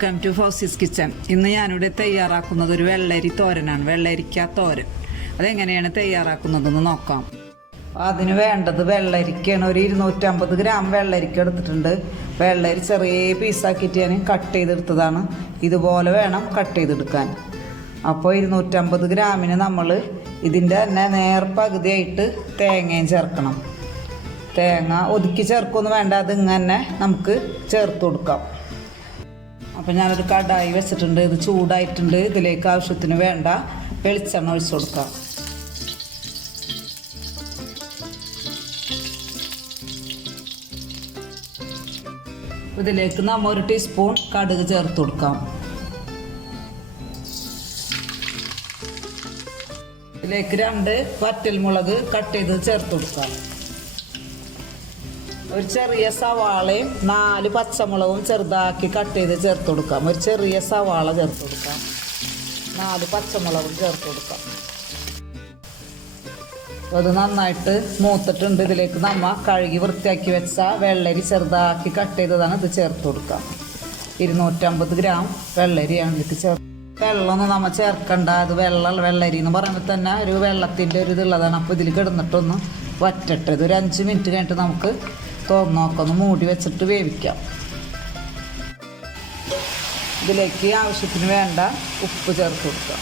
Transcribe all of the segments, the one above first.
Welcome to Fousi's kitchen. ഇന്ന് ഞാനിവിടെ തയ്യാറാക്കുന്നത് ഒരു വെള്ളരി തോരനാണ്. വെള്ളരിക്ക തോരൻ അതെങ്ങനെയാണ് തയ്യാറാക്കുന്നതെന്ന് നോക്കാം. അതിന് വേണ്ടത് വെള്ളരിക്കയാണ്. ഒരു 250 ഗ്രാം വെള്ളരിക്ക എടുത്തിട്ടുണ്ട്. വെള്ളരി ചെറിയ പീസാക്കിയിട്ട് ഞാൻ കട്ട് ചെയ്തെടുത്തതാണ്. ഇതുപോലെ വേണം കട്ട് ചെയ്തെടുക്കാൻ. അപ്പോൾ 250 ഗ്രാമിന് നമ്മൾ ഇതിൻ്റെ തന്നെ നേർപകുതിയായിട്ട് തേങ്ങയും ചേർക്കണം. തേങ്ങ ഒതുക്കി ചേർക്കൊന്നും വേണ്ട, അതിങ്ങനെ നമുക്ക് ചേർത്ത് കൊടുക്കാം. അപ്പോൾ ഞാനൊരു കടായി വെച്ചിട്ടുണ്ട്. ഇത് ചൂടായിട്ടുണ്ട്. ഇതിലേക്ക് ആവശ്യത്തിന് വേണ്ട വെളിച്ചെണ്ണ ഒഴിച്ചു കൊടുക്കാം. ഇതിലേക്ക് നമ്മൾ 1 ടീസ്പൂൺ കടുക് ചേർത്ത് കൊടുക്കാം. ഇതിലേക്ക് 2 വറ്റൽമുളക് കട്ട് ചെയ്ത് ചേർത്ത് കൊടുക്കാം. ഒരു ചെറിയ സവാളയും 4 പച്ചമുളകും ചെറുതാക്കി കട്ട് ചെയ്ത് ചേർത്ത് കൊടുക്കാം. ഒരു ചെറിയ സവാള ചേർത്ത് കൊടുക്കാം. 4 പച്ചമുളകും ചേർത്ത് കൊടുക്കാം. അത് നന്നായിട്ട് മൂത്തിട്ടുണ്ട്. ഇതിലേക്ക് നമ്മൾ കഴുകി വൃത്തിയാക്കി വെച്ച വെള്ളരി ചെറുതാക്കി കട്ട് ചെയ്തതാണ് ഇത് ചേർത്ത് കൊടുക്കാം. 250 ഗ്രാം വെള്ളരിയാണ് ഇതിലേക്ക് ചേർത്ത്. വെള്ളമൊന്നും നമ്മൾ ചേർക്കണ്ട. അത് വെള്ളരി എന്ന് പറയുമ്പോൾ തന്നെ ഒരു വെള്ളത്തിൻ്റെ ഒരു ഇതുള്ളതാണ്. അപ്പോൾ ഇതിൽ കിടന്നിട്ടൊന്ന് വറ്റട്ടെ. ഇതൊരു 5 മിനിറ്റ് കഴിഞ്ഞിട്ട് നമുക്ക് തുറന്ന് നോക്കാം. ഒന്ന് മൂടി വെച്ചിട്ട് വേവിക്കാം. ഇതിലേക്ക് ആവശ്യത്തിന് വേണ്ട ഉപ്പ് ചേർത്ത് കൊടുക്കാം.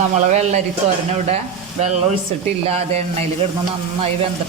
നമ്മളെ വെള്ളരി തോരൻ ഇവിടെ വെള്ളം ഒഴിച്ചിട്ടില്ല. അത് എണ്ണയിൽ കിടന്ന് നന്നായി വെന്ത